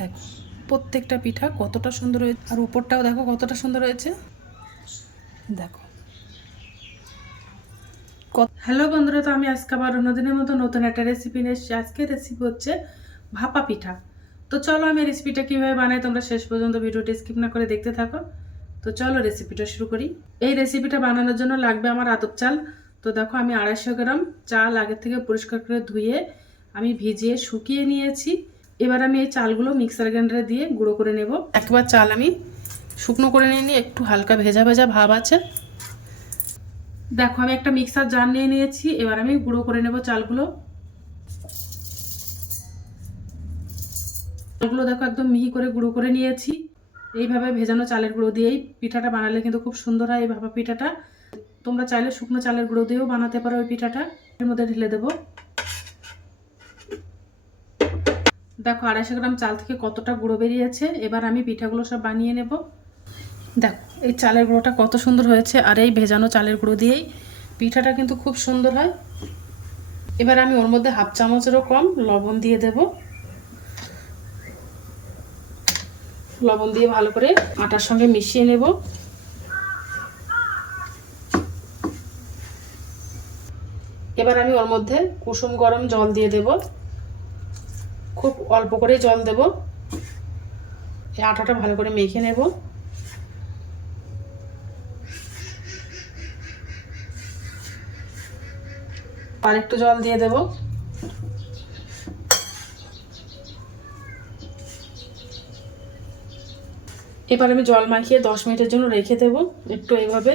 দেখো, প্রত্যেকটা পিঠা কতটা সুন্দর হয়েছে, আর উপরটাও দেখো কতটা সুন্দর হয়েছে। দেখো। হ্যালো বন্ধুরা, তো আমি আজকে আবার অন্যদিনের মতো নতুন একটা রেসিপি নিয়ে এসেছি। আজকের রেসিপি হচ্ছে ভাপা পিঠা। তো চলো আমি রেসিপিটা কীভাবে বানাই, তোমরা শেষ পর্যন্ত ভিডিওটি স্কিপ না করে দেখতে থাকো। তো চলো রেসিপিটা শুরু করি। এই রেসিপিটা বানানোর জন্য লাগবে আমার আতপ চাল। তো দেখো, আমি আড়াইশো গ্রাম চাল আগের থেকে পরিষ্কার করে ধুয়ে আমি ভিজিয়ে শুকিয়ে নিয়েছি। এবার আমি এই চালগুলো মিক্সার গ্রাইন্ডারে দিয়ে গুঁড়ো করে নেব। একবার চাল আমি শুকনো করে নিয়ে একটু হালকা ভেজা ভেজা ভাব আছে। দেখো, আমি একটা মিক্সার জার নিয়ে নিয়েছি, এবার আমি গুঁড়ো করে নেব চালগুলো। চালগুলো দেখো একদম মিহি করে গুঁড়ো করে নিয়েছি। এইভাবে ভেজানো চালের গুঁড়ো দিয়েই পিঠাটা বানালে কিন্তু খুব সুন্দর হয় এই ভাপা পিঠাটা। তোমরা চাইলে শুকনো চালের গুঁড়ো দিয়েও বানাতে পারো ওই পিঠাটা। এর মধ্যে ঢেলে দেবো। দেখো আড়াইশো গ্রাম চাল থেকে কতটা গুঁড়ো বেরিয়েছে, এবার আমি পিঠাগুলো সব বানিয়ে নেব। দেখো, এই চালের গুঁড়োটা কত সুন্দর হয়েছে, আর এই ভেজানো চালের গুঁড়ো দিয়েই পিঠাটা কিন্তু খুব সুন্দর হয়। এবার আমি ওর মধ্যে হাফ চামচেরও কম লবণ দিয়ে দেব। লবণ দিয়ে ভালো করে আটার সঙ্গে মিশিয়ে নেব। এবার আমি ওর মধ্যে কুসুম গরম জল দিয়ে দেব। খুব অল্প করে জল দেব। এই আটাটা ভালো করে মেখে নেব। আর একটু জল দিয়ে দেব। এবার আমি জল মাখিয়ে দশ মিনিটের জন্য রেখে দেব একটু এইভাবে।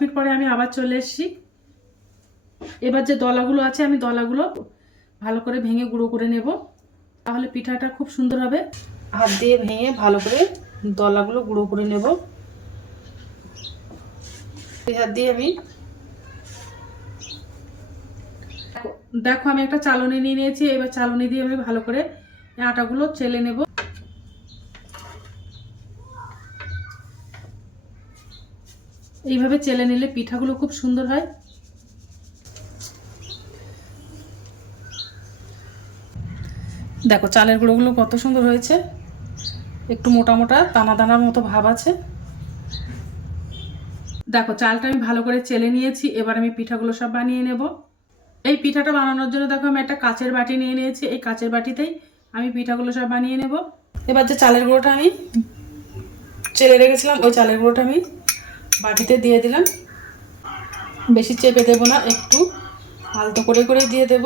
মিনিট পরে আমি আবার চলে এসেছি। এবার যে দলাগুলো আছে, আমি দলাগুলো ভালো করে ভেঙে গুঁড়ো করে নেব। তাহলে পিঠাটা খুব সুন্দর হবে। হাত দিয়ে ভেঙে ভালো করে দলাগুলো গুঁড়ো করে নেব। হাত দিয়ে আমি দেখো আমি একটা চালনি নিয়ে নিয়েছি। এবার চালনি দিয়ে আমি ভালো করে আটাগুলো চেলে নেব। এইভাবে চেলে নিলে পিঠাগুলো খুব সুন্দর হয়। দেখো চালের গুঁড়োগুলো কত সুন্দর হয়েছে। একটু মোটা মোটা, দানা দানার মতো ভাব আছে। দেখো চালটা আমি ভালো করে চেলে নিয়েছি, এবার আমি পিঠাগুলো সব বানিয়ে নেব। এই পিঠাটা বানানোর জন্য দেখো আমি একটা কাচের বাটি নিয়ে নিয়েছি, এই কাচের বাটিতেই আমি পিঠাগুলো সব বানিয়ে নেব। এবার যে চালের গুঁড়োটা আমি চেলে রেখেছিলাম, ওই চালের গুঁড়োটা আমি বাটিতে দিয়ে দিলাম। বেশি চেপে দেবো না, একটু আলতো করে করে দিয়ে দেব।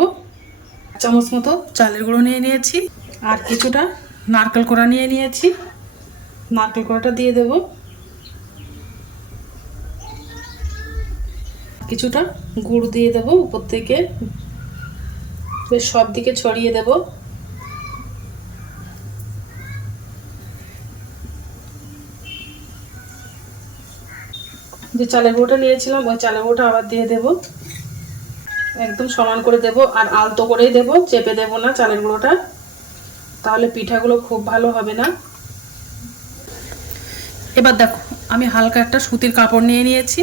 চামচ মতো চালের গুঁড়ো নিয়ে নিয়েছি, আর কিছুটা নারকেল কোড়া নিয়ে নিয়েছি। নারকেল কোড়াটা দিয়ে দেব। কিছুটা গুড় দিয়ে দেব উপর থেকে। বেশ সব দিকে ছড়িয়ে দেব। যে চালের গুঁড়োটা নিয়েছিলাম, ওই চালের গুঁড়োটা আবার দিয়ে দেব। একদম সমান করে দেব আর আলতো করেই দেব, চেপে দেব না চালের গুঁড়োটা। তাহলে পিঠাগুলো খুব ভালো হবে না। এবার দেখো, আমি হালকা একটা সুতির কাপড় নিয়ে নিয়েছি।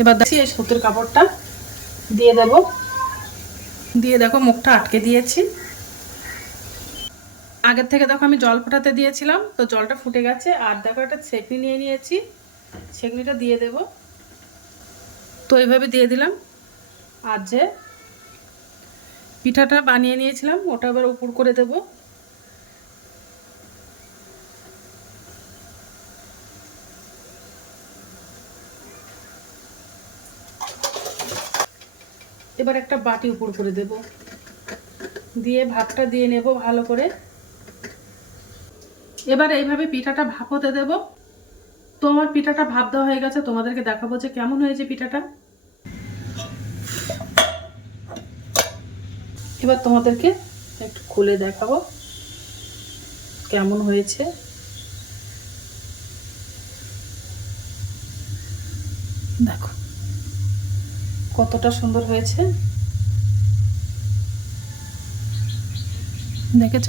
এবার দেখছি এই সুতির কাপড়টা দিয়ে দেব। দিয়ে দেখো, মুখটা আটকে দিয়েছি। আগের থেকে দেখো, আমি জল ফোটাতে দিয়েছিলাম, তো জলটা ফুটে গেছে। আর দেখো, একটা ছেঁকনি নিয়ে নিয়েছি। ছেঁকনিটা দিয়ে দেব। তো এইভাবে দিয়ে দিলাম। আর যে পিঠাটা বানিয়ে নিয়েছিলাম, ওটা আবার উপর করে দেব। এবার একটা বাটি উপর করে দেব। দিয়ে ভাতটা দিয়ে নেব ভালো করে। এবার এইভাবে পিঠাটা ভাপ হতে দেব। তো আমার পিঠাটা ভাব দেওয়া হয়ে গেছে, তোমাদেরকে দেখাবো যে কেমন হয়েছে পিঠাটা। এবার তোমাদেরকে একটু খুলে দেখাবো কেমন হয়েছে। দেখো, কতটা সুন্দর হয়েছে। দেখেছ?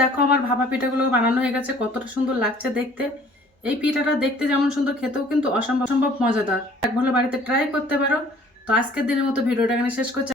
দেখো আমার ভাপা পিঠাগুলো বানানো হয়ে গেছে, কতটা সুন্দর লাগছে দেখতে। এই পিঠাটা দেখতে যেমন সুন্দর, খেতেও কিন্তু অসম্ভব সম্ভব মজাদার। এক ভালো বাড়িতে ট্রাই করতে পারো। তো আজকের দিনের মতো ভিডিওটা এখানে শেষ করছি।